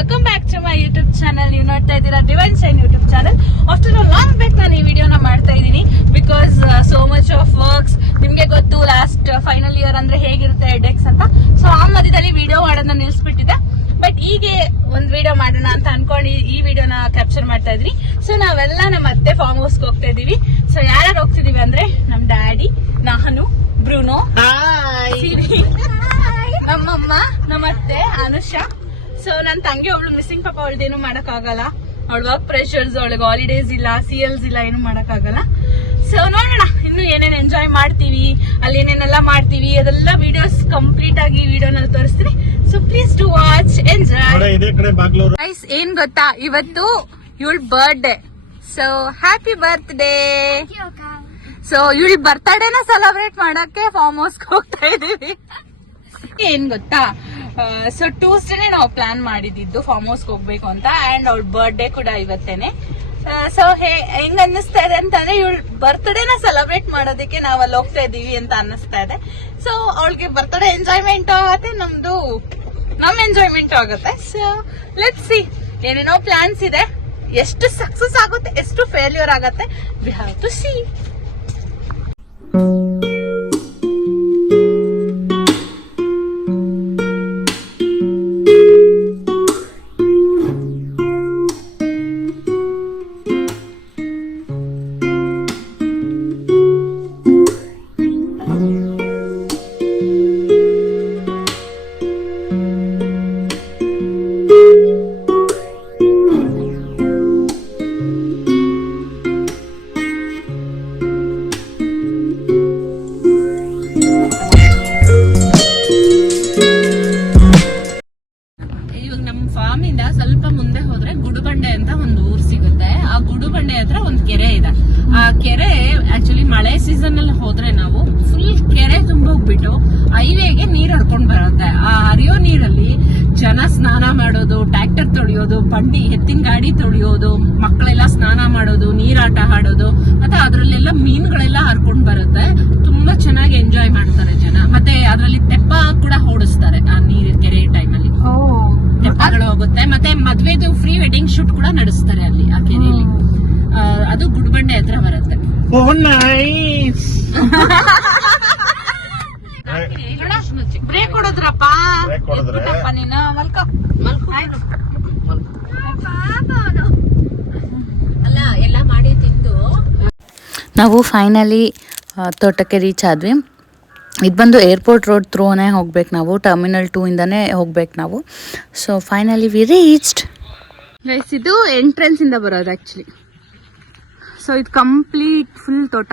Welcome back to my YouTube channel. ನೀವು ನೋಡ್ತಾ ಇದ್ದೀರಾ divine shine YouTube channel. After long back ನಾನು ಈ ವಿಡಿಯೋನ ಮಾಡ್ತಾ ಇದ್ದೀನಿ because so much of works. ನಿಮ್ಗೆ ಗೊತ್ತು ಲಾಸ್ಟ್ ಫೈನಲ್ ಇಯರ್ ಅಂದ್ರೆ ಹೇಗಿರುತ್ತೆ ಹೆಡ್ಎಕ್ಸ್ ಅಂತ. ಸೊ ಆ ಮಧ್ಯದಲ್ಲಿ ವಿಡಿಯೋ ಮಾಡೋದನ್ನ ನಿಲ್ಸ್ಬಿಟ್ಟಿದೆ. ಬಟ್ ಹೀಗೆ ಒಂದ್ ವಿಡಿಯೋ ಮಾಡೋಣ ಅಂತ ಅನ್ಕೊಂಡು ಈ ವಿಡಿಯೋನ ಕ್ಯಾಪ್ಚರ್ ಮಾಡ್ತಾ ಇದ್ರಿ. ಸೊ ನಾವೆಲ್ಲ ನಮ್ಮ ಅತ್ತೆ ಫಾರ್ಮ್ ಹೌಸ್ಗೆ ಹೋಗ್ತಾ ಇದೀವಿ. ಸೊ ಯಾರು ಹೋಗ್ತಿದೀವಿ ಅಂದ್ರೆ ನಮ್ ಡ್ಯಾಡಿ, ನಾನು, ಬ್ರೂನೋ, ಸಿರಿ, ನಮ್ಮಮ್ಮ, ನಮ್ಮತ್ತೆ, ಅನುಷಾ. ಸೊ ನನ್ ತಂಗಿ ಅವಳು ಮಿಸ್ಸಿಂಗ್. ಪಾಪ ಅವಳದೇನು ಮಾಡಕ್ ಆಗಲ್ಲ. ಅವಳ ವರ್ಕ್ ಪ್ರೆಷರ್ಸ್, ಅವಳಿಗೆ ಹಾಲಿಡೇಸ್ ಇಲ್ಲ, ಸಿಎಲ್ಸ್ ಇಲ್ಲ, ಏನು ಮಾಡಕ್ ಆಗಲ್ಲ. ಸೊ ನೋಡೋಣ ಇನ್ನು ಏನೇನ್ ಎಂಜಾಯ್ ಮಾಡ್ತೀವಿ, ಅಲ್ಲಿ ಏನೇನೆಲ್ಲ ಮಾಡ್ತೀವಿ, ಅದೆಲ್ಲ ವಿಡಿಯೋಸ್ ಕಂಪ್ಲೀಟ್ ಆಗಿ ವಿಡಿಯೋನಲ್ಲಿ ತೋರಿಸ್ತೀನಿ. So please to watch, enjoy. Guys ಏನ್ ಗೊತ್ತಾ, ಇವತ್ತು ಇವಳ birthday. So happy birthday. So ಇವಳ ಬರ್ತಡೇನ ಸೆಲೆಬ್ರೇಟ್ ಮಾಡಕ್ಕೆ ಫಾರ್ಮ್ ಹೌಸ್ಗೆ ಹೋಗ್ತಾ ಇದೀವಿ. ಏನ್ ಗೊತ್ತಾ, ಸೊ ಟ್ಯೂಸ್ಡೇನೆ ನಾವು ಪ್ಲಾನ್ ಮಾಡಿದ್ದು ಫಾರ್ಮ್ ಹೌಸ್ಗೆ ಹೋಗ್ಬೇಕು ಅಂತ. ಅಂಡ್ ಅವಳ ಬರ್ಡೇ ಕೂಡ ಇವತ್ತೇನೆ. ಸೊ ಹೆಂಗ್ ಅನ್ನಿಸ್ತಾ ಇದೆ ಅಂತಂದ್ರೆ ಇವಳ ಬರ್ತ್ಡೇನ ಸೆಲೆಬ್ರೇಟ್ ಮಾಡೋದಕ್ಕೆ ನಾವ್ ಅಲ್ಲಿ ಹೋಗ್ತಾ ಇದೀವಿ ಅಂತ ಅನ್ನಿಸ್ತಾ ಇದೆ. ಸೊ ಅವಳಿಗೆ ಬರ್ತ್ಡೇ ಎಂಜಾಯ್ಮೆಂಟ್ ಆಗುತ್ತೆ, ನಮ್ ಎಂಜಾಯ್ಮೆಂಟ್ ಆಗುತ್ತೆ. ಸೊ ಲೆಟ್ಸ್ ಸಿ, ಏನೇನೋ ಪ್ಲಾನ್ಸ್ ಇದೆ. ಎಷ್ಟು ಸಕ್ಸಸ್ ಆಗುತ್ತೆ, ಎಷ್ಟು ಫೇಲ್ಯೂರ್ ಆಗುತ್ತೆ, ವಿ ಹ್ಯಾವ್ ಟು ಸಿ. ಸ್ವಲ್ಪ ಮುಂದೆ ಹೋದ್ರೆ ಗುಡುಬಂಡೆ ಅಂತ ಒಂದು ಊರ್ ಸಿಗುತ್ತೆ. ಆ ಗುಡುಬಂಡೆ ಹತ್ರ ಒಂದು ಕೆರೆ ಇದೆ. ಆ ಕೆರೆ ಆಕ್ಚುಲಿ ಮಳೆ ಸೀಸನ್ ಅಲ್ಲಿ ಹೋದ್ರೆ ನಾವು ಫುಲ್ ಕೆರೆ ತುಂಬೋಗ್ಬಿಟ್ಟು ಹೈವೇಗೆ ನೀರ್ ಹರ್ಕೊಂಡ್ ಬರುತ್ತೆ. ಆ ಹರಿಯೋ ನೀರಲ್ಲಿ ಜನ ಸ್ನಾನ ಮಾಡೋದು, ಟ್ರ್ಯಾಕ್ಟರ್ ತೊಳೆಯೋದು, ಎತ್ತಿನ ಗಾಡಿ ತೊಳೆಯೋದು, ಮಕ್ಕಳೆಲ್ಲ ಸ್ನಾನ ಮಾಡೋದು, ನೀರಾಟ ಆಡೋದು, ಮತ್ತೆ ಅದ್ರಲ್ಲೆಲ್ಲ ಮೀನುಗಳೆಲ್ಲ ಹರ್ಕೊಂಡ್ ಬರುತ್ತೆ. ತುಂಬಾ ಚೆನ್ನಾಗಿ ಎಂಜಾಯ್ ಮಾಡ್ತಾರೆ ಜನ. ಮತ್ತೆ ಅದ್ರಲ್ಲಿ ತೆಪ್ಪ ಕೂಡ ಓಡಿಸ್ತಾರೆ ಆ ನೀರ್ ಕೆರೆ ಟೈಮಲ್ಲಿ. ತೆಪ್ಪಗಳು ಹೋಗುತ್ತೆ. ಮತ್ತೆ ಮದ್ವೆದು ಫ್ರೀ ವೆಡ್ಡಿಂಗ್ ಶೂಟ್ ಕೂಡ ನಡೆಸ್ತಾರೆ ಅಲ್ಲಿ ಆ ಕೆರೆಯಲ್ಲಿ. ಅದು ಗುಡ್ಬಂಡೆ ಹತ್ರ ಬರುತ್ತೆ. ಬ್ರೇಕ್ ಹೊಡೋದ್ರಪ್ಪ ನೀನು. ಅಲ್ಲ ಎಲ್ಲ ಮಾಡಿ ತಿಂದು ನಾವು ಫೈನಲಿ ತೋಟಕ್ಕೆ ರೀಚ್ ಆದ್ವಿ. ಇದು ಬಂದು ಏರ್ಪೋರ್ಟ್ ರೋಡ್ ಥ್ರೂನೇ ಹೋಗ್ಬೇಕು ನಾವು, ಟರ್ಮಿನಲ್ 2 ಇಂದಾನೇ ಹೋಗ್ಬೇಕು ನಾವು. So finally we reached. Guys ಇದು ಎಂಟ್ರೆನ್ಸ್ ಇಂದ ಬರೋದು ಆಕ್ಚುಲಿ. ಸೊ ಇದು ಕಂಪ್ಲೀಟ್ ಫುಲ್ ತೋಟ.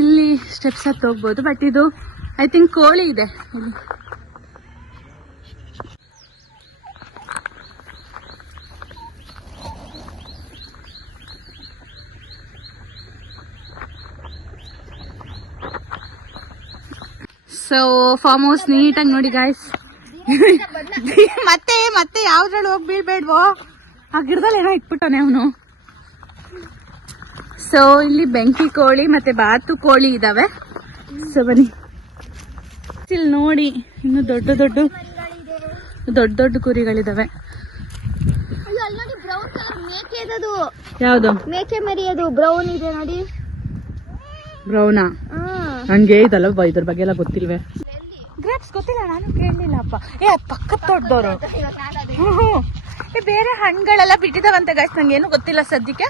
ಇಲ್ಲಿ ಸ್ಟೆಪ್ಸ್ ಹತ್ತು ಹೋಗ್ಬೋದು. ಬಟ್ ಇದು ಐ ಥಿಂಕ್ ಕೋಳಿ ಇದೆ ಇಲ್ಲಿ. ಸೊ ಫಾರ್ಮ್ ಹೌಸ್ ನೀಟಾಗಿ ನೋಡಿ ಗಾಯ್ಸ್. ಮತ್ತೆ ಯಾವ್ದ್ರಲ್ಲಿ ಹೋಗಿ ಬೀಳ್ಬೇಡ್ವೋ, ಆ ಗಿಡದಲ್ಲಿ ಏನೋ ಇಟ್ಬಿಟ್ಟಾನೆ ಅವನು. ಸೊ ಇಲ್ಲಿ ಬೆಂಕಿ ಕೋಳಿ ಮತ್ತೆ ಬಾತು ಕೋಳಿ ಇದಾವೆ. ಸೊ ಬನ್ನಿ ಇಲ್ಲಿ ನೋಡಿ, ಇನ್ನು ದೊಡ್ಡ ದೊಡ್ಡ ಕುರಿಗಳಿದಾವೆ. ಯಾವ್ದು ಮೇಕೆ ಮರಿಯೋದು ಬ್ರೌನ್ ಇದೆ ನೋಡಿ. ಬ್ರೌನಾ? ಹಂಗೆ ಇದಲ್ಲ, ಇದ್ರ ಬಗ್ಗೆ ಎಲ್ಲ ಗೊತ್ತಿಲ್ವೇ? ಗ್ರೇಪ್ಸ್ ಗೊತ್ತಿಲ್ಲ, ನಾನು ಕೇಳಲಿಲ್ಲಪ್ಪ. ಅದ್ ಪಕ್ಕದ ತೋಟದವ್ರು. ಬೇರೆ ಹಣ್ಣುಗಳೆಲ್ಲ ಬಿಟ್ಟಿದಾವಂತೆ ಗಾಯ್ಸ್, ನಂಗೇನು ಗೊತ್ತಿಲ್ಲ ಸದ್ಯಕ್ಕೆ.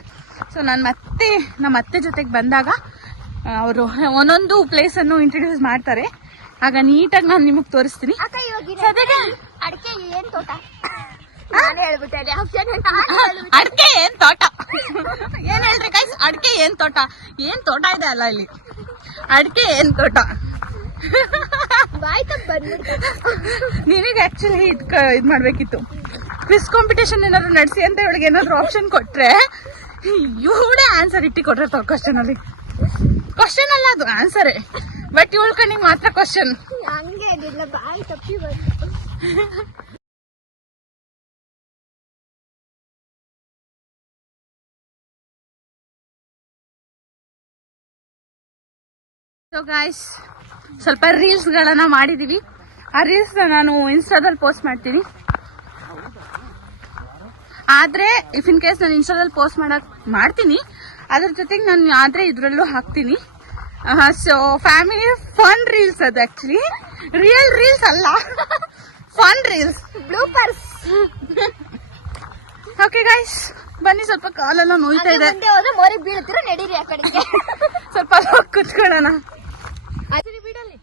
ಸೊ ನಮ್ಮ ಅತ್ತೆ ಜೊತೆಗೆ ಬಂದಾಗ ಅವರು ಒಂದೊಂದು ಪ್ಲೇಸ್ ಅನ್ನು ಇಂಟ್ರೊಡ್ಯೂಸ್ ಮಾಡ್ತಾರೆ. ಆಗ ನೀಟಾಗಿ ನಾನು ನಿಮಗ್ ತೋರಿಸ್ತೀನಿ. ಅಡಿಕೆ ಏನ್ ತೋಟ? ಅಡಿಕೆ ಏನ್ ತೋಟ? ಏನ್ ಹೇಳ್ರಿ ಗೈಸ್, ಅಡಿಕೆ ಏನ್ ತೋಟ? ಏನ್ ತೋಟ ಇದೆ ಅಲ್ಲ ಇಲ್ಲಿ, ಅಡಿಕೆ ಏನ್ ತೋಟ? ನಿನಗೆ ಆಕ್ಚುಲಿ ಇದ್ ಮಾಡ್ಬೇಕಿತ್ತು, ಕ್ವಿಸ್ ಕಾಂಪಿಟೇಷನ್ ಏನಾದ್ರು ನಡೆಸಿ ಅಂತ ಇವಳಿಗೆ ಏನಾದ್ರು ಆಪ್ಷನ್ ಕೊಟ್ರೆ ಇವಳೇ ಆನ್ಸರ್ ಇಟ್ಟಿ ಕೊಟ್ಟಿರ್ತಾವ ಕ್ವಶನ್ ಅಲ್ಲಿ. ಕ್ವಶನ್ ಅಲ್ಲ ಅದು, ಆನ್ಸರೇ. ಬಟ್ ಇವಳ ಕಣ್ಣಿಗೆ ಮಾತ್ರ ಕ್ವಶನ್. ಸೊ ಗಾಯ್ಸ್, ಸ್ವಲ್ಪ ರೀಲ್ಸ್ ಗಳನ್ನ ಮಾಡಿದೀವಿ. ಆ ರೀಲ್ಸ್ ನಾನು ಇನ್ಸ್ಟಾದಲ್ಲಿ ಪೋಸ್ಟ್ ಮಾಡ್ತೀನಿ. ಆದ್ರೆ ಇಫ್ ಇನ್ ಕೇಸ್ ನಾನು ಇನ್ಸ್ಟಾದಲ್ಲಿ ಪೋಸ್ಟ್ ಮಾಡ್ತೀನಿ, ಅದ್ರ ಜೊತೆಗೆ ನಾನು ಆದ್ರೆ ಇದ್ರಲ್ಲೂ ಹಾಕ್ತೀನಿ. ಸೊ ಫ್ಯಾಮಿಲಿ ಫನ್ ರೀಲ್ಸ್ ಅದು, ಆಕ್ಚುಲಿ ರಿಯಲ್ ರೀಲ್ಸ್ ಅಲ್ಲ, ಫನ್ ರೀಲ್ಸ್, ಬ್ಲೂಪರ್ಸ್. ಓಕೆ ಗೈಸ್, ಬನ್ನಿ, ಸ್ವಲ್ಪ ಕಾಲೆಲ್ಲ ನೋಯ್ತಾ ಇದೆ, ಮೋರಿ ಬೀಳ್ತೀರ, ನಡೀರಿ ಆ ಕಡೆಗೆ. ಸ್ವಲ್ಪ ಕುತ್ಕೊಳ್ಳೋಣ. ಬಿಡಲಿ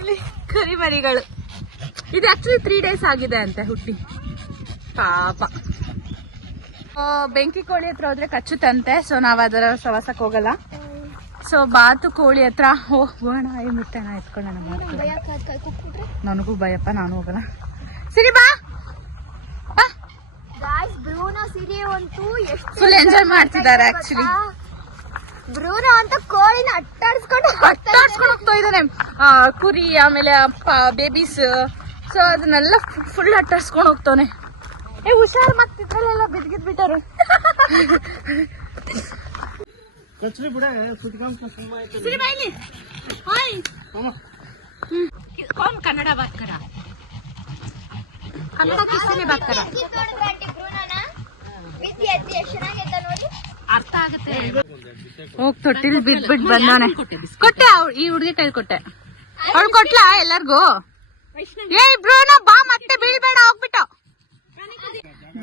ಇಲ್ಲಿ ಕರಿಮರಿಗಳು. ಇದು ಆಕ್ಚುಲಿ 3 days ಆಗಿದೆ ಅಂತೆ ಹುಟ್ಟಿ, ಪಾಪ. ಬೆಂಕಿ ಕೋಳಿ ಹತ್ರ ಹೋದ್ರೆ ಕಚ್ಚುತ್ತಂತೆ, ಸೊ ನಾವ್ ಅದರ ಸವಾಸಕ್ಕೆ ಹೋಗಲ್ಲ. ಸೊ ಬಾತು ಕೋಳಿ ಹತ್ರ ಹೋಗೋಣ, ಮುಟ್ಟಣ, ಎತ್ಕೊಳ್ಳೋಣ. ನನಗೂ ಭಯಪ್ಪ, ನಾನು ಹೋಗಲ್ಲ. ಸರಿ ಬಾ. ಬ್ರೂನೋ ಸಿರಿ ಅಂತೂ ಎಷ್ಟು ಫುಲ್ ಎಂಜಾಯ್ ಮಾಡ್ತಿದ್ದಾರೆ ಆಕ್ಚುಲಿ. ಬ್ರೂನೋ ಅಂತ ಕೋಳಿನ ಅಟ್ಟಾಡ್ಸ್ಕೊಂಡು ಹೋಗ್ತಾ ಇದ್ದಾನೆ. ಕುರಿ, ಆಮೇಲೆ ಬೇಬೀಸ್, ಸೊ ಅದನ್ನೆಲ್ಲ ಫುಲ್ ಅಟ್ಟಾಡ್ಸ್ಕೊಂಡು ಹೋಗ್ತಾನೆ. ಹುಷಾರ್, ಮತ್ತಿದ್ರಲ್ಲೆಲ್ಲ ಬಿಟ್ಟಾರೆ. कौन कन्नड़ बात करा? कन्नड़ किससे नहीं बात करा? ಅರ್ಥ ಆಗುತ್ತೆ. ಹೋಗ್ ತೊಟ್ಟಿಲ್ ಬಿಟ್ಬಿಟ್ಟು ಬಂದವನೆ. ಕೊಟ್ಟೆ ಈ ಹುಡುಗಿ ಕೈ ಕೊಟ್ಟೆ. ಅವಳು ಕೊಟ್ಲಾ ಎಲ್ಲಾರ್ಗು? ಏ ಬ್ರೂನೋ ಬಾ, ಮತ್ತೆ ಬೀಳ್ಬೇಡ, ಹೋಗ್ಬಿಟ್ಟು.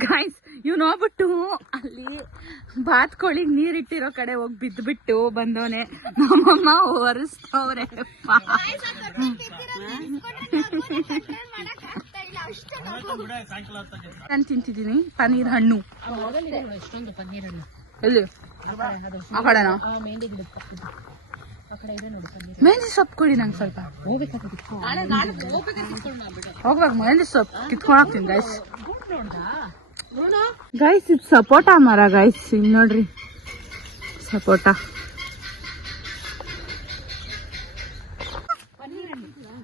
ಗೈಸ್, ಇವ್ ನೋಡ್ಬಿಟ್ಟು ಅಲ್ಲಿ ಬಾತ್ಕೋಳಿಗ್ ನೀರಿಟ್ಟಿರೋ ಕಡೆ ಹೋಗಿ ಬಿದ್ದುಬಿಟ್ಟು ಬಂದವನೆ. ನಮ್ಮಮ್ಮ ಒರೆಸ್ತವ್ರೆ. ನಾನು ತಿಂತಿದ್ದೀನಿ ಪನ್ನೀರ್ ಹಣ್ಣು. ಎಲ್ಲಿ ಆ ಕಡೆನಾ? ಮೆಹಂದಿ ಸೊಪ್ಪು ಕೊಡಿ ನಂಗೆ ಸ್ವಲ್ಪ. ಹೋಗ್ಬೇಕು, ಮೆಹಂದಿ ಸೊಪ್ಪು ಕಿತ್ಕೊಂಡು ಹೋಗ್ತೀನಿ ಗೈಸ್. ಗೈಸ್, ಇದು ಸಪೋಟ ಮರ ಗೈಸ್, ಹಿಂಗ್ ನೋಡ್ರಿ, ಸಪೋಟ.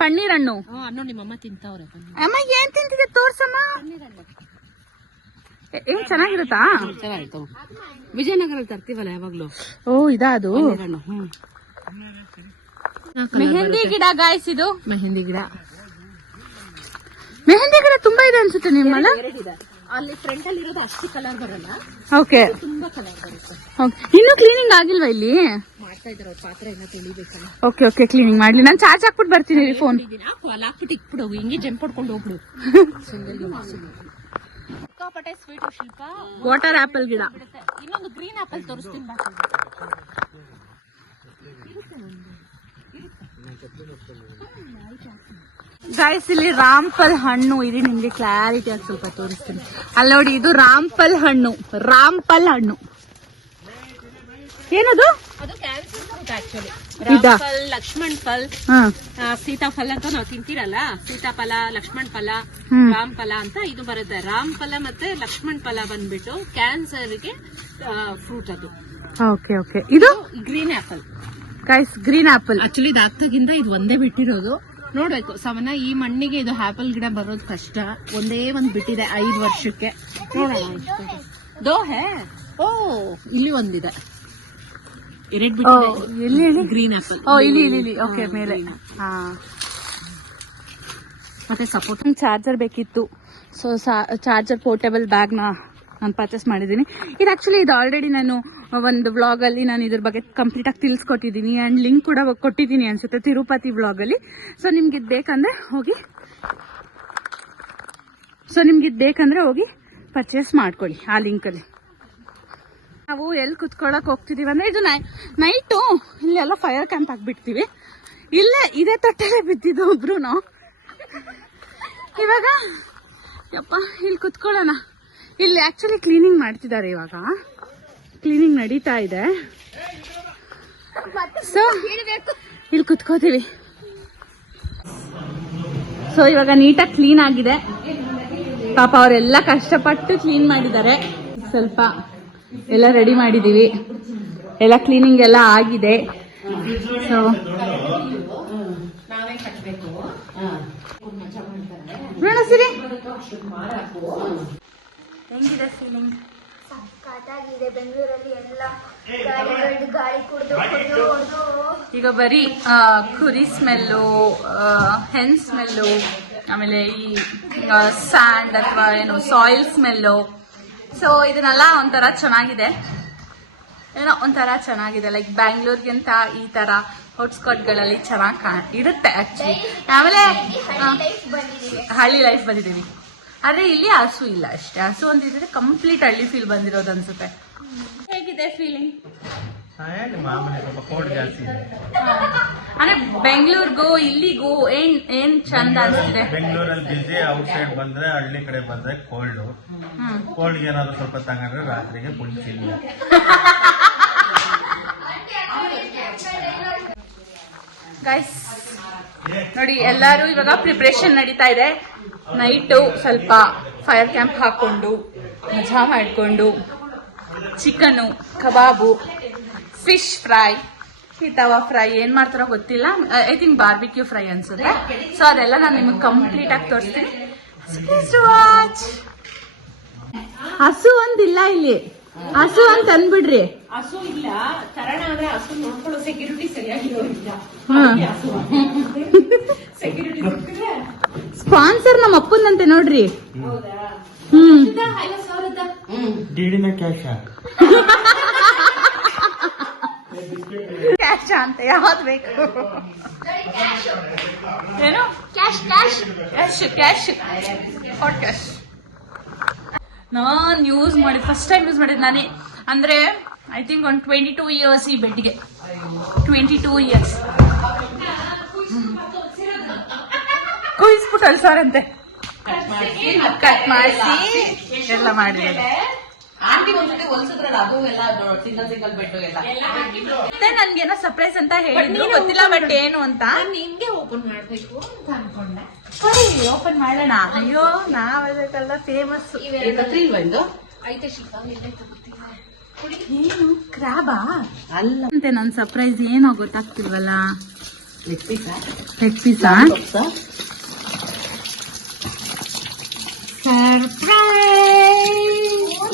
ಪನ್ನೀರ್ ಹಣ್ಣು ನಿಮ್ಮಮ್ಮ ತಿಂತವ್ರೆ. ಅಮ್ಮ ಏನ್ ತಿಂತಿದೆ ತೋರ್ಸಮ್ಮ. ಏನ್ ಚೆನ್ನಾಗಿರುತ್ತಾ? ವಿಜಯನಗರ ತರ್ತೀವಲ್ಲ ಯಾವಾಗ್ಲೂ. ಓ, ಇದಾ ಅದು ಮೆಹಂದಿ ಗಿಡ ಗಾಯ್ಸ್. ಇದು ಮೆಹಂದಿ ಗಿಡ. ಮೆಹಂದಿ ಗಿಡ ತುಂಬಾ ಇದೆ ಅನ್ಸುತ್ತೆ ನಿಮ್ಮಲ್ಲ. ಅಲ್ಲಿ ಫ್ರಂಟ್ ಅಲ್ಲಿ ಇರೋದು ಅಷ್ಟು ಕಲರ್ ಬರಲ್ಲ. ಓಕೆ, ತುಂಬಾ ಕಲರ್ ಬರುತ್ತೆ. ಇನ್ನು ಕ್ಲೀನಿಂಗ್ ಆಗಿಲ್ವಾ ಇಲ್ಲಿ? ಮಾಡ್ತಾ ಇದಾರೆ, ಪಾತ್ರೆ ಎಲ್ಲ ತೊಳಿಬೇಕಲ್ಲ. ಓಕೆ ಓಕೆ, ಕ್ಲೀನಿಂಗ್ ಮಾಡ್ಲಿ. ನಾನು ಚಾರ್ಜ್ ಹಾಕ್ಬಿಟ್ಟು ಬರ್ತೀನಿ ಫೋನ್. ಹಾಕ್ಬಿಟ್ಟು ಇಟ್ಬಿಡು, ಹಿಂಗೆ ಜಂಪ್ ಹೊಡ್ಕೊಂಡು ಹೋಗ್ಬಿಡು. ಸಿಕ್ಕಾಪಟ್ಟೆ ಸ್ವೀಟ್ ಶಿಲ್ಪ. ವಾಟರ್ ಆಪಲ್ ಗಿಡ. ಇನ್ನೊಂದು ಗ್ರೀನ್ ಆಪಲ್ ತೋರಿಸ್ತೀನಿ. ಗೈಸ್, ಇಲ್ಲಿ ರಾಂಪಲ್ ಹಣ್ಣು ಇದೆ. ನಿಮ್ಗೆ ಕ್ಲಾರಿಟಿ ಆಗಿ ಸ್ವಲ್ಪ ತೋರಿಸ್ತೀನಿ. ಅಲ್ಲಿ ನೋಡಿ, ಇದು ರಾಂಪಲ್ ಹಣ್ಣು. ರಾಂಪಲ್ ಹಣ್ಣು ಏನದು? ಲಕ್ಷ್ಮಣ್ ಫಲ್, ಸೀತಾಫಲ ಅಂತ ನಾವು ತಿಂತೀರಲ್ಲ, ಸೀತಾಫಲ, ಲಕ್ಷ್ಮಣ್ ಫಲ, ರಾಮ್ಫಲ ಅಂತ ಇದು ಬರುತ್ತೆ. ರಾಮ್ಫಲ ಮತ್ತೆ ಲಕ್ಷ್ಮಣ್ ಫಲ ಬಂದ್ಬಿಟ್ಟು ಕ್ಯಾನ್ಸರ್ಗೆ ಫ್ರೂಟ್ ಅದು. ಓಕೆ ಓಕೆ, ಇದು green apple guys. Green apple actually ದಾಕ್ತಾಗಿಂದ ಇದು ಒಂದೇ ಬಿಟ್ಟಿರೋದು. ನೋಡ್ಬೇಕು ಸಾಮಾನ್ಯ ಈ ಮಣ್ಣಿಗೆ ಇದು ಆಪಲ್ ಗಿಡ ಬರೋದು ಕಷ್ಟ. ಒಂದೇ ಒಂದ್ ಬಿಟ್ಟಿದೆ 5 ವರ್ಷಕ್ಕೆ. ನೋಡೋಣ ದೋ ಹೇ. ಓ, ಇಲ್ಲಿ ಒಂದಿದೆ. Green apple. ಇಲ್ಲಿ ಓಕೆ, ಮೇಲೆ. ಮತ್ತೆ ಸಪೋರ್ಟ್ ಚಾರ್ಜರ್ ಬೇಕಿತ್ತು. ಸೊ ಚಾರ್ಜರ್ ಪೋರ್ಟೇಬಲ್ ಬ್ಯಾಗ್ ನಾನು ಪರ್ಚೇಸ್ ಮಾಡಿದ್ದೀನಿ. ಇದು ಆಕ್ಚುಲಿ ಇದು ಆಲ್ರೆಡಿ ನಾನು ಒಂದು ವ್ಲಾಗ್ ಅಲ್ಲಿ ನಾನು ಇದ್ರ ಬಗ್ಗೆ ಕಂಪ್ಲೀಟ್ ಆಗಿ ತಿಳಿಸ್ಕೊಟ್ಟಿದ್ದೀನಿ ಅಂಡ್ ಲಿಂಕ್ ಕೂಡ ಕೊಟ್ಟಿದ್ದೀನಿ ಅನ್ಸುತ್ತೆ, ತಿರುಪತಿ ವ್ಲಾಗ್ ಅಲ್ಲಿ. ಸೊ ನಿಮ್ಗೆ ಇದು ಬೇಕಂದ್ರೆ ಹೋಗಿ ಪರ್ಚೇಸ್ ಮಾಡ್ಕೊಳ್ಳಿ ಆ ಲಿಂಕ್ ಅಲ್ಲಿ. ನಾವು ಎಲ್ಲಿ ಕುತ್ಕೊಳಕ್ ಹೋಗ್ತಿದೀವಿ ಅಂದ್ರೆ, ಇದು ನೈಟು ಇಲ್ಲೆಲ್ಲ ಫೈರ್ ಕ್ಯಾಂಪ್ ಹಾಕ್ಬಿಡ್ತೀವಿ. ಇಲ್ಲೇ ಇದೇ ತೊಟ್ಟೆಲೆ ಬಿದ್ದಿದ್ದು ಒಬ್ರು. ಇವಾಗ ಯಪ್ಪ ಇಲ್ಲಿ ಕುತ್ಕೊಳ್ಳೋಣ. ಇಲ್ಲಿ ಆಕ್ಚುಲಿ ಕ್ಲೀನಿಂಗ್ ಮಾಡ್ತಿದ್ದಾರೆ, ಇವಾಗ ಕ್ಲೀನಿಂಗ್ ನಡೀತಾ ಇದೆ. ಸೊ ಇಲ್ಲಿ ಕುತ್ಕೋತೀವಿ. ಸೊ ಇವಾಗ ನೀಟಾಗಿ ಕ್ಲೀನ್ ಆಗಿದೆ. ಪಾಪ ಅವರೆಲ್ಲ ಕಷ್ಟಪಟ್ಟು ಕ್ಲೀನ್ ಮಾಡಿದ್ದಾರೆ. ಸ್ವಲ್ಪ ಎಲ್ಲ ರೆಡಿ ಮಾಡಿದೀವಿ, ಎಲ್ಲ ಕ್ಲೀನಿಂಗ್ ಎಲ್ಲ ಆಗಿದೆ. ಸೊ ನೋಡ ಸಿರಿ ಹೆಂಗಿದೆ ಫೀಲಿಂಗ್? ಸಖತ್ತಾಗಿದೆ ಬೆಂಗಳೂರಲ್ಲಿ ಎಲ್ಲ ಗಾಳಿ ಕುಡಿದು ಹೊಡೆದು ಈಗ ಬರೀ ಕುರಿ ಸ್ಮೆಲ್ಲು, ಹೆನ್ ಸ್ಮೆಲ್ಲು, ಆಮೇಲೆ ಈ ಸ್ಯಾಂಡ್ ಅಥವಾ ಏನು ಸಾಯಿಲ್ ಸ್ಮೆಲ್ಲು. ಸೊ ಇದನ್ನೆಲ್ಲ ಒಂಥರ ಚೆನ್ನಾಗಿದೆ, ಏನೋ ಒಂಥರ ಚೆನ್ನಾಗಿದೆ. ಲೈಕ್ ಬ್ಯಾಂಗ್ಳೂರ್ಗಿಂತ ಈ ತರ ಔಟ್ಸ್ಕರ್ಟ್ಗಳಲ್ಲಿ ಚೆನ್ನಾಗಿ ಇರುತ್ತೆ ಆಕ್ಚುಲಿ. ಆಮೇಲೆ ಹಳ್ಳಿ ಲೈಫ್ ಬಂದಿದ್ದೀವಿ, ಆದ್ರೆ ಇಲ್ಲಿ ಹಸು ಇಲ್ಲ ಅಷ್ಟೇ. ಹಸು ಅಂತಿದ್ರೆ ಕಂಪ್ಲೀಟ್ ಹಳ್ಳಿ ಫೀಲ್ ಬಂದಿರೋದು ಅನ್ಸುತ್ತೆ. ಹೇಗಿದೆ ಫೀಲಿಂಗ್? ಅಂದ್ರೆ ಬೆಂಗಳೂರಿಗೂ ಇಲ್ಲಿಗೂ ಏನ್ ಚಂದ ಅನ್ಸಿದೆ? ಬೆಂಗಳೂರಲ್ಲಿ ಬಿಸಿ, ಔಟ್ ಸೈಡ್ ಬಂದ್ರೆ ಹಳ್ಳಿ ಕಡೆ ಬಂದ್ರೆ ಕೋಲ್ಡ್ ಏನಾದ್ರು ಸ್ವಲ್ಪ ತಗೊಂಡ್ರೆ ರಾತ್ರಿಗೆ ಫುಲ್ ಚಿಲ್ಲಿ. ಗೈಸ್ ನೋಡಿ, ಎಲ್ಲಾರು ಇವಾಗ ಪ್ರಿಪ್ರೇಷನ್ ನಡೀತಾ ಇದೆ. ನೈಟು ಸ್ವಲ್ಪ ಫೈರ್ ಕ್ಯಾಂಪ್ ಹಾಕೊಂಡು ಮಜಾ ಮಾಡಿಕೊಂಡು ಚಿಕನು, ಕಬಾಬು, ಫಿಶ್ ಫ್ರೈ, ಈ ತವಾ ಫ್ರೈ ಏನ್ ಮಾಡ್ತಾರೋ ಗೊತ್ತಿಲ್ಲ. ಐ ಥಿಂಕ್ ಬಾರ್ಬಿಕ್ಯೂ ಫ್ರೈ ಅನ್ಸುತ್ತೆ. ಸೊ ಅದೆಲ್ಲ ನಾನು ನಿಮಗೆ ಕಂಪ್ಲೀಟ್ ಆಗಿ ತೋರಿಸ್ತೀನಿ. ಹಸು ಒಂದಿಲ್ಲ ಇಲ್ಲಿ, ಹಸು ಅಂತ ಅಂದ್ಬಿಡ್ರಿ. ಹಸು ಇಲ್ಲ, ಕಾರಣ ಆದ್ರೆ ಹಸು ನೋಡ್ಕೊಳ್ಳೋ ಸೆಕ್ಯೂರಿಟಿ ಸರಿಯಾಗಿರೋದಿಲ್ಲ. ಸೆಕ್ಯೂರಿಟಿ ಸ್ಪಾನ್ಸರ್ ನಮ್ಮ ಅಪ್ಪಂದಂತೆ ನೋಡ್ರಿ. ಡಿಡಿನ ಕ್ಯಾಶ ಕ್ಯಾಶ್ ಅಂತ ಯಾವ್ದು ಬೇಕು? ಏನು cash cash cash cash hot cash. ನಾನು ಯೂಸ್ ಮಾಡಿ ಫಸ್ಟ್ ಟೈಮ್ ಯೂಸ್ ಮಾಡಿದ್ ನಾನೇ. ಅಂದ್ರೆ ಐ ಥಿಂಕ್ ಒಂದು 22 ಇಯರ್ಸ್ ಈ ಬೆಡ್ಗೆ. 22 ಇಯರ್ಸ್ ಕುಯಿಸ್ಬಿಟ್ಟು ಅಳ್ಸಾರಂತೆ. ಕಟ್ ಮಾಡಿಸಿ ಎಲ್ಲ ಮಾಡಿದ್ದಾರೆ. ಆಂಟಿ ಒಂದ್ಸತಿ ಹೊಲ್ಸಿದ್ರಲ್ಲ, ಅದು ಎಲ್ಲ ಸಿಂಗಲ್ ಸಿಂಗಲ್ ಬೆಟ್ಟು ಎಲ್ಲ. ಮತ್ತೆ ನನ್ಗೇನೋ ಸರ್ಪ್ರೈಸ್ ಅಂತ ಹೇಳಿದ್ರು, ಗೊತ್ತಿಲ್ಲ ಬಟ್ ಏನು ಅಂತ. ನಿಮ್ಗೆ ಓಪನ್ ಮಾಡ್ಬೇಕು ಅಂತ ಅನ್ಕೊಂಡೆ. ಓಪನ್ ಮಾಡೋಣ. ಅಯ್ಯೋ ನಾವ್ ಅದಕ್ಕೆಲ್ಲ ಫೇಮಸ್. ಒಂದು ಐತೆ ಶಿಕಾರಿ ಏನು ಕ್ರಾಬಾ ಅಲ್ಲ ಅಂತೆ. ನನ್ ಸರ್ಪ್ರೈಸ್ ಏನೋ ಗೊತ್ತಾಗ್ತಿಲ್ವಲ್ಲ. ಲೆಗ್ ಪೀಸ, ಲೆಗ್ ಪೀಸಾ?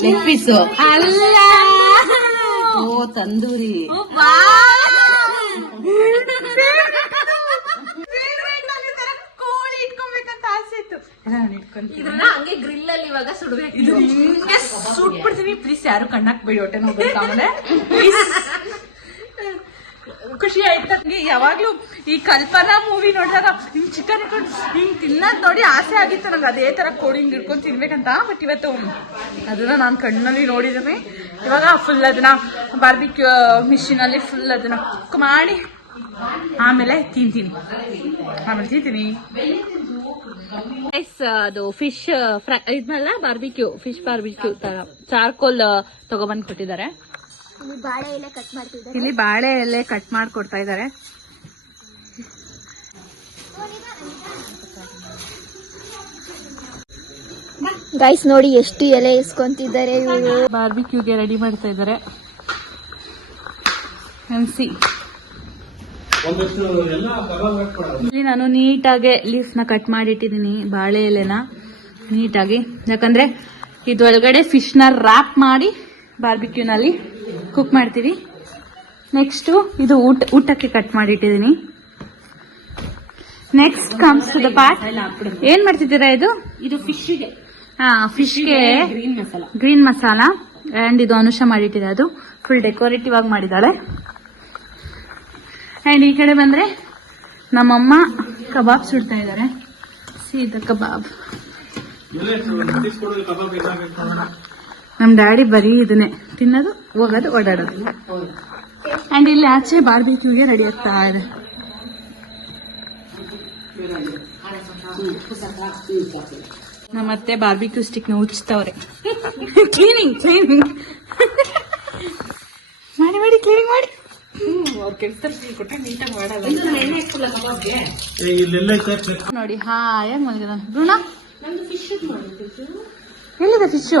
ಲೆಗ್ ಪೀಸು ಅಲ್ಲ, ಓ ತಂದೂರಿ. ಕೋಳಿ ಇಟ್ಕೊಬೇಕಂತ ಆಸೆ ಇತ್ತು. ಇದನ್ನ ಹಂಗೆ ಗ್ರಿಲ್ ಅಲ್ಲಿ ಇವಾಗ ಸುಡ್ಬೇಕು. ಇದು ಹಿಂಗೆ ಸುಟ್ಬಿಡ್ತೀನಿ. ಪ್ಲೀಸ್ ಯಾರು ಕಣ್ಣಾಕ್ಬೇಡಿ, ಹೊಟ್ಟೆ ನೋಡ್ಬೇಕು. ಆಮೇಲೆ ಖುಷಿ ಆಯ್ತು ನನಗೆ. ಯಾವಾಗ್ಲೂ ಈ ಕಲ್ಪನಾ ಮೂವಿ ನೋಡಿದಾಗ ಹಿಂಗ್ ಚಿಕನ್ ಇಟ್ಕೊಂಡು ಹಿಂಗ್ ತಿನ್ನೋದ್ ನೋಡಿ ಆಸೆ ಆಗಿತ್ತು ನಂಗೆ. ಅದೇ ತರ ಕೋಳಿ ಹಿಂಗ್ ಇಟ್ಕೊಂಡು ತಿನ್ಬೇಕಂತ. ಬಟ್ ಇವತ್ತು ಅದನ್ನ ನಾನು ಕಣ್ಣಲ್ಲಿ ನೋಡಿದ್ದೀನಿ. ಇವಾಗ ಫುಲ್ ಅದನ್ನ ಬಾರ್ಬಿಕ್ಯೂ ಮಿಷಿನ್ ಅಲ್ಲಿ ಫುಲ್ ಅದನ್ನ ಕುಕ್ ಮಾಡಿ ಆಮೇಲೆ ತಿಂತೀನಿ. ಅದು ಫಿಶ್ ಫ್ರೈ ಇದ್ನಲ್ಲ, ಬಾರ್ಬಿಕ್ಯೂ, ಫಿಶ್ ಬಾರ್ಬಿಕ್ಯೂ ತರ ಚಾರ್ಕೋಲ್ ತಗೊಬಂದ್ ಕೊಟ್ಟಿದ್ದಾರೆ. ಬಾಳೆ ಎಲೆ ಕಟ್ ಮಾಡ್ತಿದ್ದಾರೆ. ಇಲ್ಲಿ ಬಾಳೆ ಎಲೆ ಕಟ್ ಮಾಡ್ಕೊಡ್ತಾ ಇದ್ದಾರೆ. ಗೈಸ್ ನೋಡಿ ಎಷ್ಟು ಎಲೆ ಇಸ್ಕೊಂತಿದ್ದಾರೆ ಇವರು. ಬಾರ್ಬಿಕ್ಯೂಗೆ ರೆಡಿ ಮಾಡ್ತಾ ಇದ್ದಾರೆ. ಇಲ್ಲಿ ನಾನು ನೀಟಾಗಿ ಲೀಫ್ ನ ಕಟ್ ಮಾಡಿಟ್ಟಿದ್ದೀನಿ, ಬಾಳೆ ಎಲೆನ ನೀಟಾಗಿ. ಯಾಕಂದ್ರೆ ಇದ್ರೊಳಗಡೆ ಫಿಶ್ ನ ರ್ಯಾಪ್ ಮಾಡಿ ಬಾರ್ಬಿಕ್ಯೂನಲ್ಲಿ ಕುಕ್ ಮಾಡ್ತೀವಿ. ನೆಕ್ಸ್ಟ್ ಇದು ಊಟಕ್ಕೆ ಕಟ್ ಮಾಡಿಟ್ಟಿದ್ದೀನಿ. Next comes to the part. ಏನ್ ಮಾಡ್ತಿದ್ದೀರಾ ಇದು? ಇದು ಫಿಶ್ಗೆ, ಫಿಶ್ಗೆ green masala, green masala. And ಇದು ಅನುಷ ಮಾಡಿಟ್ಟಿದೆ, ಅದು ಫುಲ್ ಡೆಕೋರೇಟಿವ್ ಆಗಿ ಮಾಡಿದ್ದಾಳೆ. ಅಂಡ್ ಈ ಕಡೆ ಬಂದ್ರೆ ನಮ್ಮಮ್ಮ ಕಬಾಬ್ ಸುಡ್ತಾ ಇದ್ದಾರೆ. ಸೀದಾ ಕಬಾಬ್. ನಮ್ ಡ್ಯಾಡಿ ಬರೀ ಇದನ್ನೇ ತಿನ್ನೋದು, ಹೋಗೋದು, ಓಡಾಡೋದು. ಅಂಡ್ ಇಲ್ಲಿ ಆಚೆ ಬಾರ್ಬಿಕ್ಯೂಗೆ ರೆಡಿ ಆಗ್ತಾ ಇದೆ. ನಮ್ಮತ್ತೆ ಬಾರ್ಬಿಕ್ಯೂ ಸ್ಟಿಕ್ ನ ಉಚ್ತವ್ರೆ. ಕ್ಲೀನಿಂಗ್ ಮಾಡಿ ಕ್ಲೀನಿಂಗ್ ಮಾಡಿ. ಅವ್ರ ಕೆಲ್ಸದಲ್ಲಿ ಕೊಟ್ಟರೆ ನೀಟಾಗಿ ಮಾಡಲ್ಲ. ಎಣ್ಣೆ ಹಾಕಲ್ಲ ಕಬಾಬ್ಗೆ. ನೋಡಿ ಹಾಯಾಗಿ ಮಲಗಿದ ಭ್ರೂಣ. ನಮ್ದು ಫಿಶ್ ಮಾಡಿದ್ದು. ಎಲ್ಲಿದೆ ಫಿಶ್?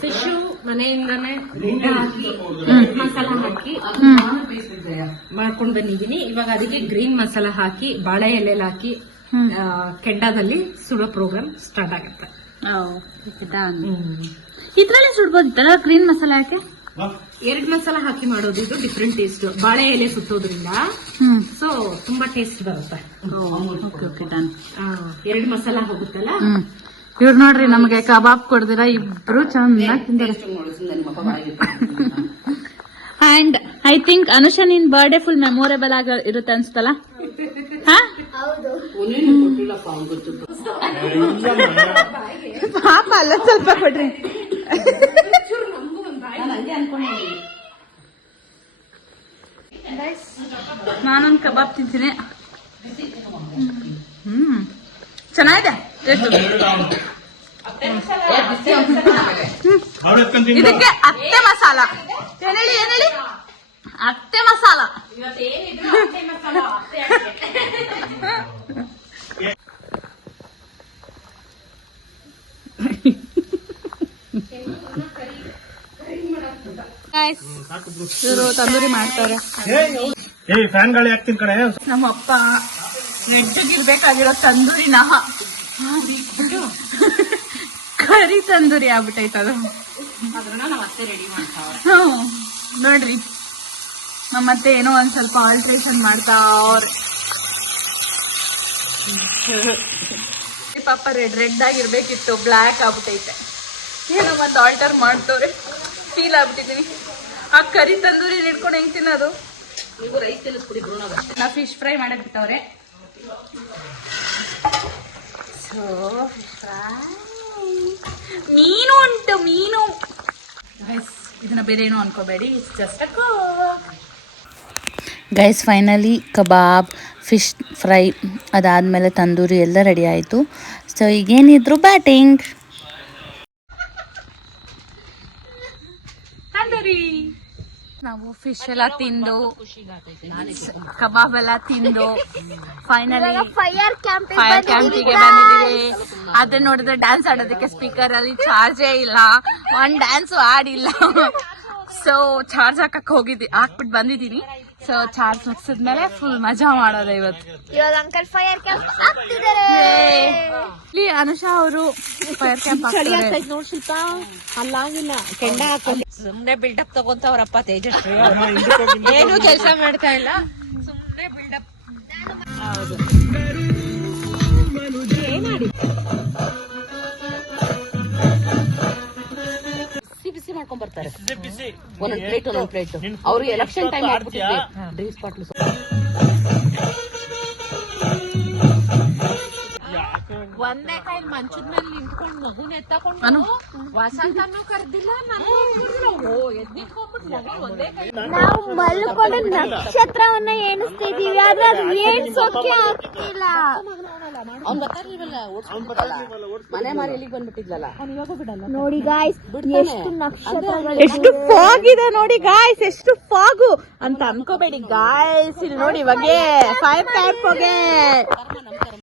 ಫಿಶ್ ಮನೆಯಿಂದಾನೆ ಮಸಾಲ ಹಾಕಿ ಮಾಡ್ಕೊಂಡ್ ಬಂದಿದ್ದೀನಿ. ಇವಾಗ ಅದಕ್ಕೆ ಗ್ರೀನ್ ಮಸಾಲ ಹಾಕಿ ಬಾಳೆ ಎಲೆಯಲ್ಲಿ ಹಾಕಿ ಕೆಂಡದಲ್ಲಿ ಸುಡೋ ಪ್ರೋಗ್ರಾಮ್ ಸ್ಟಾರ್ಟ್ ಆಗುತ್ತೆ. ಇದ್ರಲ್ಲೇ ಸುಡ್ಬೋದಿತ್ತಲ್ಲ ಗ್ರೀನ್ ಮಸಾಲ ಯಾಕೆ? 2 ಮಸಾಲ ಹಾಕಿ ಮಾಡೋದು ಇದು ಡಿಫ್ರೆಂಟ್ ಟೇಸ್ಟ್. ಬಾಳೆ ಎಲೆ ಸುತ್ತೋದ್ರಿಂದ ಸೊ ತುಂಬಾ ಟೇಸ್ಟ್ ಬರುತ್ತೆ. ಡನ್. 2 ಮಸಾಲ ಹೋಗುತ್ತಲ್ಲ. ಇವ್ರು ನೋಡ್ರಿ ನಮಗೆ ಕಬಾಬ್ ಕೊಡ್ದಿರ ಇಬ್ರು ಚೆನ್ನಾಗಿ ತಿಂತಾರೆ. ಅಂಡ್ ಐ ಥಿಂಕ್ ಅನುಷಾ ನಿನ್ ಬರ್ಡೇ ಫುಲ್ ಮೆಮೊರೇಬಲ್ ಆಗಿ ಇರುತ್ತೆ ಅನ್ಸ್ತಲ್ಲ? ಪಾಪ ಅಲ್ಲ ಸ್ವಲ್ಪ ಕೊಡ್ರಿ. ನಾನೊಂದು ಕಬಾಬ್ ತಿಂತೀನಿ. ಚೆನ್ನಾಗಿದೆ. ಇದಕ್ಕೆ ಅತ್ತೆ ಮಸಾಲ ಏನೇಳಿ ಅತ್ತೆ ಮಸಾಲ. ಇವರು ತಂದೂರಿ ಮಾಡ್ತಾರೆ. ಫ್ಯಾನ್ ಗಾಳಿ ಹಾಕ್ತೀನಿ ಕಡೆ. ನಮ್ಮಪ್ಪ ನೆಟ್ಟಗಿರ್ಬೇಕಾಗಿರೋ ತಂದೂರಿನ ಕರಿ ತಂದೂರಿ ಆಗ್ಬಿಟ್ಟೈತದು. ನೋಡ್ರಿ ನಮ್ಮತ್ತೆ ಏನೋ ಒಂದ್ ಸ್ವಲ್ಪ ಆಲ್ಟ್ರೇಷನ್ ಮಾಡ್ತಾ ಅವ್ರೆ. ಪಾಪ ರೆಡ್ ಆಗಿರ್ಬೇಕಿತ್ತು, ಬ್ಲ್ಯಾಕ್ ಆಗ್ಬಿಟ್ಟೈತೆ. ಏನೋ ಒಂದ್ ಆಲ್ಟರ್ ಮಾಡ್ತವ್ರೆ. ಫೀಲ್ ಆಗ್ಬಿಟ್ಟಿದೀನಿ. ಆ ಕರಿ ತಂದೂರಿ ಹಿಡ್ಕೊಂಡು ಹೆಂಗ್ ತಿನ್ನೋದು? ನಾ ಫಿಶ್ ಫ್ರೈ ಮಾಡಕ್ ಬಿಟ್ಟವ್ರೆ. ಮೀನು ಉಂಟು, ಮೀನು. ಇದನ್ನ ಬೇರೆ ಏನು ಅನ್ಕೋಬೇಡಿ, ಜಸ್ಟ್ ಗೈಸ್ ಫೈನಲಿ ಕಬಾಬ್, ಫಿಶ್ ಫ್ರೈ ಅದಾದಮೇಲೆ ತಂದೂರಿ ಎಲ್ಲ ರೆಡಿ ಆಯಿತು. So ಈಗೇನಿದ್ರು batting. ತಂದೂರಿ ನಾವು ಫಿಶ್ ಎಲ್ಲ ತಿಂದು ಕಬಾಬ್ ಎಲ್ಲ ತಿಂದು ಫೈನಲಿ ಫೈರ್ ಕ್ಯಾಂಪಿಗೆ ಬಂದಿದ್ದೀವಿ. ಅದೇ ನೋಡಿದ್ರೆ ಡ್ಯಾನ್ಸ್ ಆಡೋದಕ್ಕೆ ಸ್ಪೀಕರ್ ಅಲ್ಲಿ ಚಾರ್ಜೇ ಇಲ್ಲ, ಒಂದ್ ಡ್ಯಾನ್ಸ್ ಆಡಿಲ್ಲ. ಸೊ ಚಾರ್ಜ್ ಹಾಕ್ಬಿಟ್ಟು ಬಂದಿದ್ದೀನಿ. ಸೊ ಚಾರ್ಜ್ ಮುಗಿಸಿದ್ಮೇಲೆ ಫುಲ್ ಮಜಾ ಮಾಡೋದು ಇವತ್ತು. ಇವಾಗ ಅಂಕಲ್ ಫೈರ್ ಕ್ಯಾಂಪ್ ಆಗ್ತಿದ್ದಾರೆ. ಇಲ್ಲಿ ಅನುಷಾ ಅವರು ಫೈರ್ ಕ್ಯಾಂಪ್ ಆಗ್ತಾರೆ. ನೋಡ್ ಶಿಲ್ಪ ಅಲ್ಲಾಗಿಲ್ಲ ಕೆಂಡ ಹಾಕೊಂಡು ಸುಮ್ನೆ ಬಿಲ್ಡಪ್ ತಗೊಂತವ್ರಪ್ಪ ತೇಜಸ್ವಿ. ಏನು ಕೆಲಸ ಮಾಡ್ತಾ ಇಲ್ಲ, ಸುಮ್ನೆ ಬಿಲ್ಡಪ್. ಹೌದು ಏನಾಡಿ ಬಿಸಿ ಮಾಡ್ಕೊಂಡ್ ಬರ್ತಾರೆ ಒಂದೊಂದ್ ಪ್ಲೇಟ್. ಅವ್ರಿಗೆ ಎಲೆಕ್ಷನ್ ಟೈಮ್ ಆಗ್ಬಿಟ್ಟಿದೆ. ಡ್ರಿಂಕ್ಸ್ ಬಾಟ್ಲು ಒಂದೇ ಕೈ ಮಂಚದ ಮೇಲೆ ನಿಂತ್ಕೊಂಡು ಮಗುನ ಎತ್ತಕೊಂಡು ವಸಂತನೂ ಕರ್ದಿಲ್ಲ, ನಾವು ಮಲ್ಕೊಂಡು ನಕ್ಷತ್ರವನ್ನ ಎಣಿಸ್ತಿದೀವಿ, ಆದ್ರೆ ಅದು ಎಣ್ಸೋಕೆ ಆಗ್ತಿಲ್ಲ. ಮನೆ ಮಾರಿ ಎಲ್ಲಿಗೆ ಬಂದ್ಬಿಟ್ಟಿದ್ಲಲ್ಲ. ನೋಡಿ ಗಾಯ್ಸ್ ಎಷ್ಟು ನಕ್ಷತ್ರಗಳು, ಎಷ್ಟು ಫಾಗ್ ಇದೆ ನೋಡಿ ಗಾಯ್ಸ್, ಎಷ್ಟು ಫಾಗು ಅಂತ ಅನ್ಕೋಬೇಡಿ ಗಾಯ್ಸ್. ಇಲ್ಲಿ ನೋಡಿ ಇವಾಗೆ ಫೈರ್ ಕ್ಯಾಂಪ್ ಹೋಗೆ